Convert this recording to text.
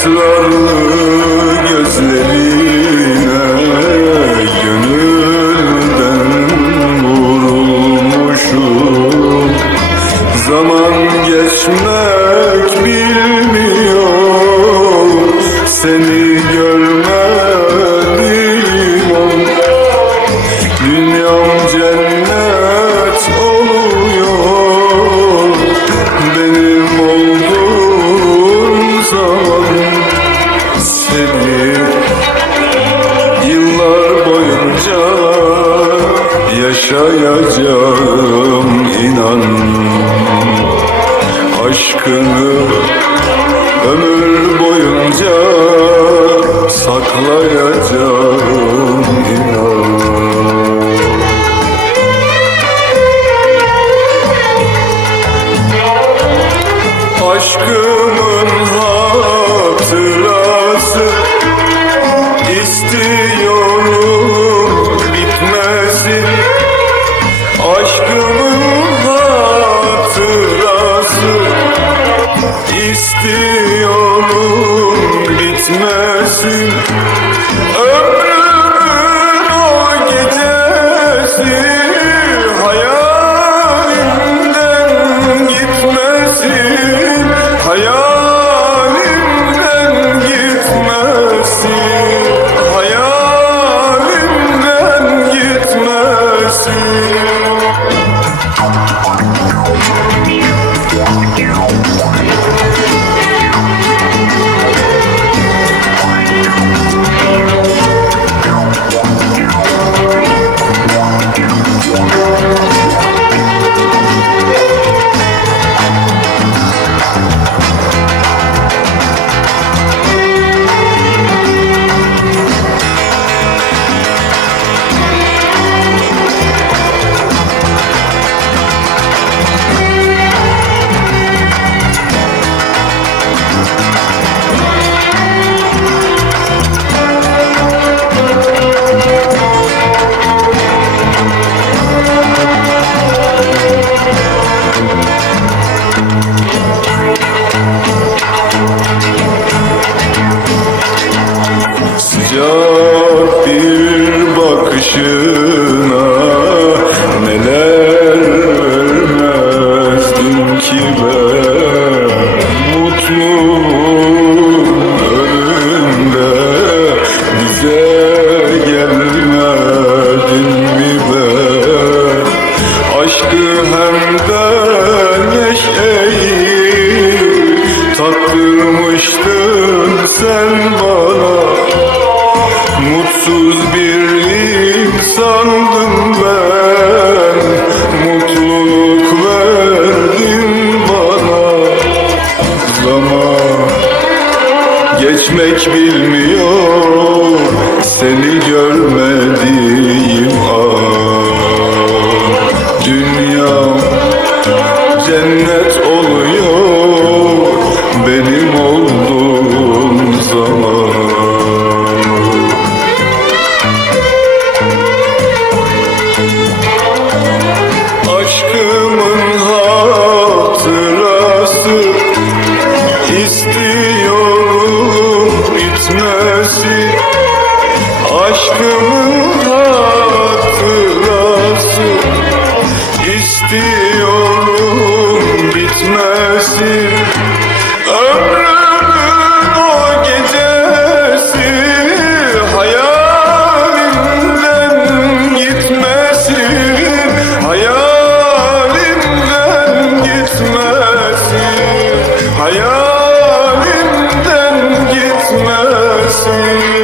yaşlarım yaşayacağım inan. Aşkını ömür boyunca saklayacağım. düşmesin bir bakışın Oh. etmesin